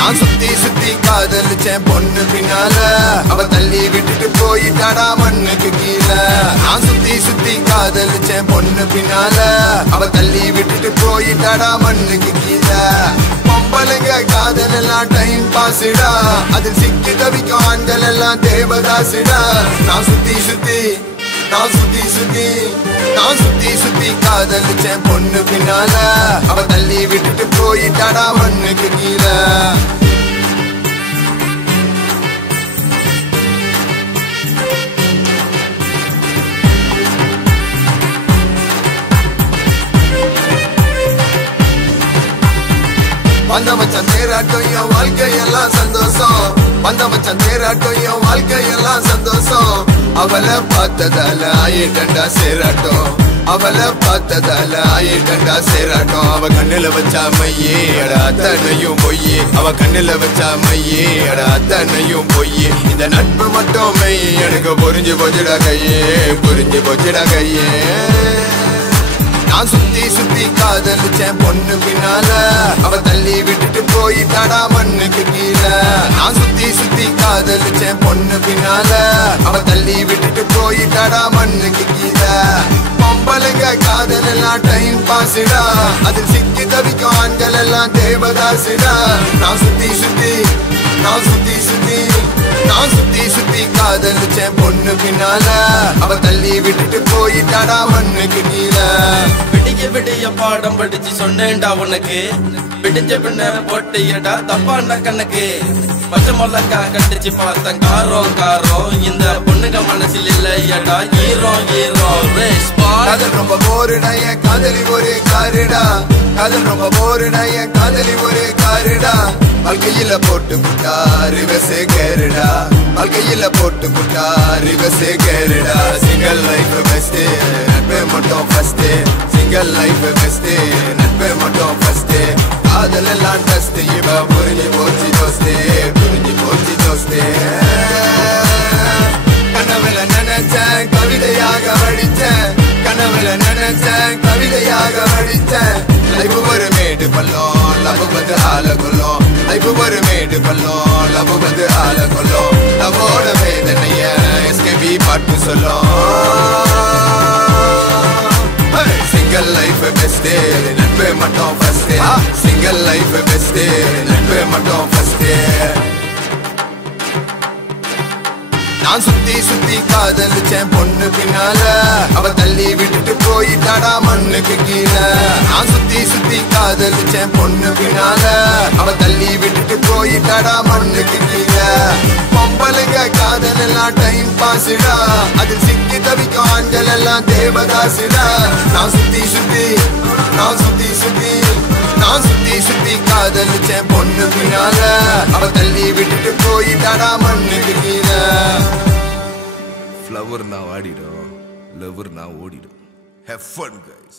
நான் சுத்தி சுத்தி காதலிச்சேன் பொண்ணு பின்னால அவ தள்ளி விட்டுட்டு போயிட்டாடா மண்ணுக்கு கீழே நான் சுத்தி சுத்தி காதலிச்சேன் பொண்ணு பின்னால அவ தள்ளி விட்டுட்டு போயிட்டாடா மண்ணுக்கு கீழே பொம்பளைங்க காதல் எல்லாம் டைம் பாஸ்டா அதில் சிக்கி தவிக்கும் ஆண்கள் எல்லாம் தேவதாசிடா நான் சுத்தி சுத்தி காதலிச்சேன் பொண்ணு பின்னால அவ தள்ளி விட்டுட்டு போயிட்டாடா மண்ணுக்கு கீழே வந்த மச்சான் தேராட்டம் என் வாழ்க்கையெல்லாம் சந்தோஷம் வந்த மச்சான் தேராட்டம் என் வாழ்க்கையெல்லாம் சந்தோஷம் அவளை பார்த்ததால ஆயிட்டண்டா சேராட்டம் அவளை பார்த்ததால ஆயிட்டண்டா சேராட்டம் அவ கண்ணுல வச்சா மையே அட அத்தனையும் பொய்யே அவ கண்ணுல வச்சா மையே அட அத்தனையும் பொய்யே இந்த நட்பு மட்டும் மெய் எனக்கு புரிஞ்சு போச்சுடா கையே புரிஞ்சு போச்சுடா கையே நான் சுத்தி சுத்தி காதலிச்சேன் பொண்ணு பின்னால அவ தள்ளி விட்டுட்டு போயிட்டாடா மண்ணுக்கு கீழே நான் சுத்தி சுத்தி காதலிச்சேன் பொண்ணு பின்னால அவ தள்ளி விட்டுட்டு போயிட்டாடா மண்ணுக்கு கீழே பொம்பளைங்க காதல் எல்லாம் டைம் பாஸ்டா அதில் சிக்கி தவிக்கும் ஆண்கள் எல்லாம் தேவதாசிடா நான் சுத்தி சுத்தி காதலிச்சேன் பொண்ணு பின்னால அவ தள்ளி விட்டுட்டு போயிட்டாடா மண்ணுக்கு கீழே விடிய விடிய பாடம் படிச்சு சொன்னேன்டா உனக்கு விடிஞ்ச பின்ன போட்டியடா தப்பான கணக்கு பச்சை மொல்லக்கா கட்டிச்சு பார்த்தேன் காரம் காரம் இந்த பொண்ணுங்க மனசில் இல்லையடா ஈரோ காதல் ரொம்ப போருடைய காதலி ஒரே காருடா காதல் ரொம்ப போருடைய காதலி ஒரே காருடா வாழ்க்கையில போட்டு புட்டா ரிவர்ஸே கேருடா வாழ்க்கையில போட்டு புட்டா ரிவர்ஸே கேருடா சிங்கிள் லைஃப் பெஸ்ட் நட்பே மட்டும் ஃபர்ஸ்ட் சிங்கிள் லைஃப் பெஸ்ட் நட்பே மட்டும் ஃபர்ஸ்ட் காதல் எல்லாம் டஸ்ட் இவ புரிஞ்சு போச்சு தோஸ்தே புரிஞ்சு போச்சு தோஸ்தே கனவுல நினைச்சேன் கவிதையாக வடிச்சேன் கனவுல நினைச்சேன் கவிதையாக வடிச்சேன் லைஃப் ஒரு மேடு பள்ளம் லவ் வந்து ஆள கொள்ளும் லைஃப் ஒரு மேடு பள்ளம் லவ் வந்து ஆள கொள்ளும் லவோட வேதனைய எஸ்கேபி பாட்டு சொல்லும் சிங்கிள் லைஃப் பெஸ்ட் நட்பே மட்டும் ஃபர்ஸ்ட் சிங்கிள் லைஃப் பெஸ்ட் நட்பே மட்டும் ஃபர்ஸ்ட் நான் சுத்தி சுத்தி காதலிச்சேன் பொண்ணு பின்னால அவ தள்ளி விட்டுட்டு போயிட்டாடா மண்ணுக்கு கீழே நான் சுத்தி சுத்தி காதலிச்சேன் பொண்ணு பின்னால அவ தள்ளி விட்டுட்டு போயிட்டாடா மண்ணுக்கு கீழே பொம்பளைங்க காதல் எல்லாம் டைம் பாஸ்டா அதில் சிக்கி தவிக்கும் ஆண்கள் எல்லாம் தேவதாசிடா நான் சுத்தி சுத்தி காதலிச்சேன் பொண்ணு பின்னால அவ தள்ளி விட்டுட்டு போயிட்டாடா மண்ணுக்கு கீழே ஃப்ளவர் நான் ஆடிடும் லவர் நான் ஓடிடும். Have fun guys.